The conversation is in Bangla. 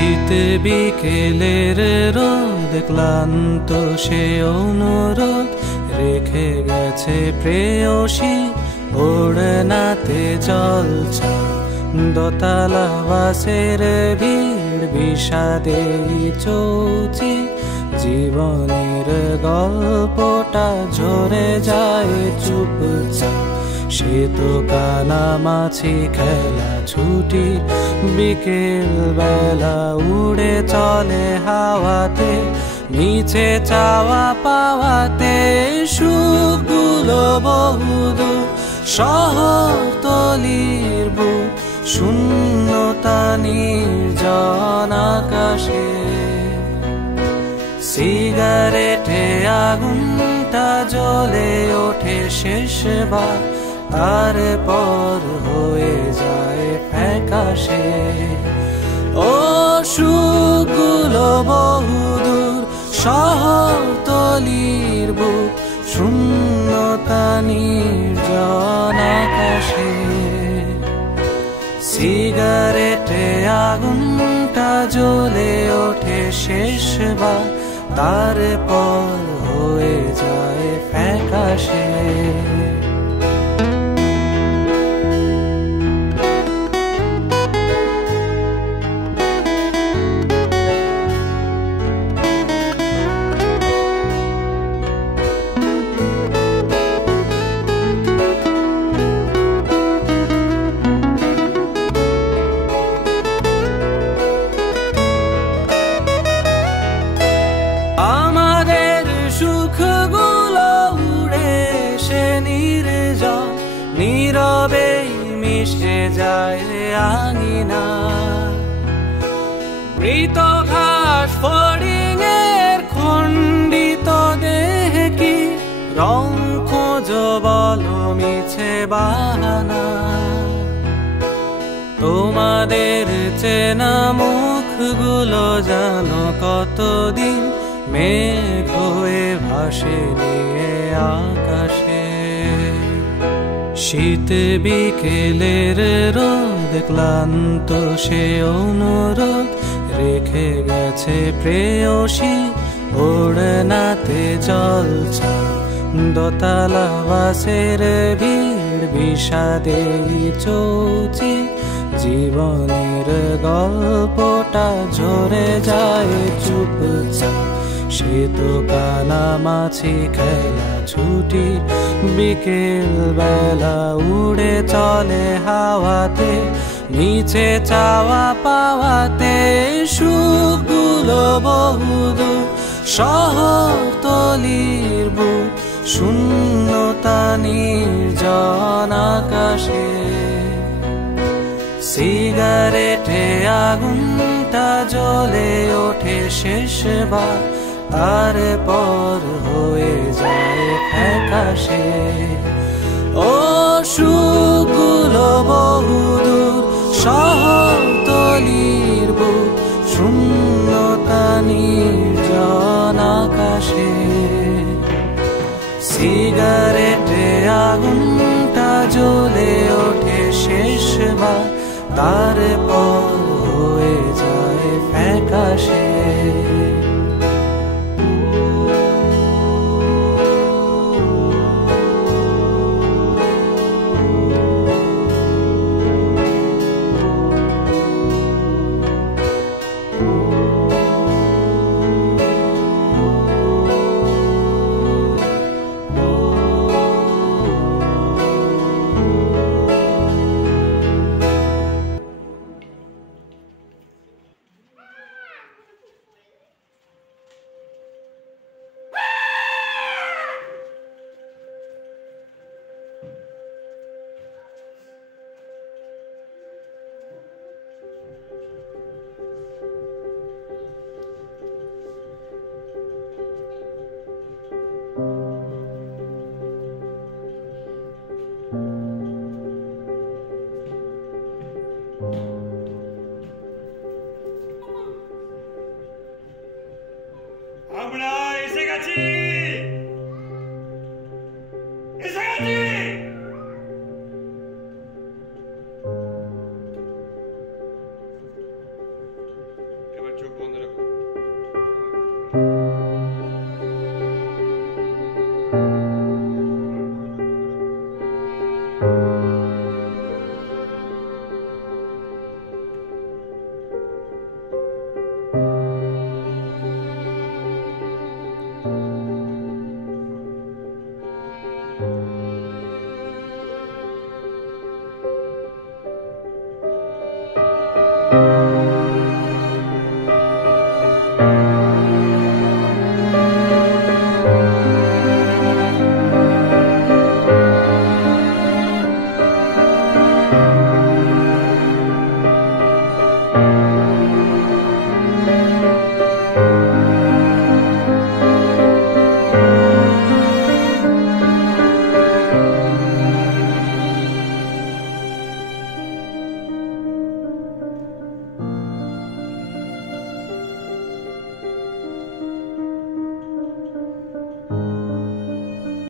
শীত বিকেলের রোদ ক্লান্ত সে অনুরোধ রেখে গেছে প্রেয়সী ওড়নাতে জলছা দোতলা বাসের ভিড় বিষাদে চৌচি জীবনের গল্পটা ঝরে যায় চুপচাপ সে তো কানামাছি খেলা ছুটি বিকেল বেলা উড়ে চলে হাওয়াতে নিচে চাওয়া পাওয়াতে সুখগুলো বহুদূর শহরতলির বুক শূন্যতা নির্জন আকাশে সিগারেটে আগুনটা জ্বলে ওঠে শেষবার তারপর হয়ে যায় ফ্যাকাশে ও সুখগুলো বহুদূর শহরতলির বুক শূন্যতা নির্জন আকাশে সিগারেটে আগুনটা জ্বলে ওঠে শেষবার তারপর হয়ে যায় ফ্যাকাশে নীরবেই মিশে যায় আঙিনা মৃত ঘাস ফড়িংয়ের খণ্ডিত দেহে কি রং খোঁজো বলো মিছে বাহানা তোমাদের চেনা মুখগুলো জানো কতদিন মেঘ হয়ে ভাসে নিয়ে আকাশে শীত বিকেলের রোদ ক্লান্ত সে অনুরোধ রেখে গেছে প্রেয়সী ওড়নাতে জলছা দোতলা বাসের ভিড় বিষাদে চৌচি জীবনের গল্পটা ঝরে যায় চুপচাপ সে তো কানামাছি খেলা ছুটি বিকেল বেলা উড়ে চলে হাওয়াতে নিচে চাওয়া পাওয়াতে সুখগুলো বহুদূর শহরতলির বুক শূন্যতা নির্জন আকাশে সিগারেটে আগুনটা জ্বলে ওঠে শেষবার তারপর হয়ে যায় ফ্যাকাশে ও সুখগুলো বহুদূর শহরতলির বুক শূন্যতা নির্জন আকাশে সিগারেটে আগুনটা জ্বলে ওঠে শেষবার তারপর হয়ে যায় ফ্যাকাশে আমরা এসে গেছি।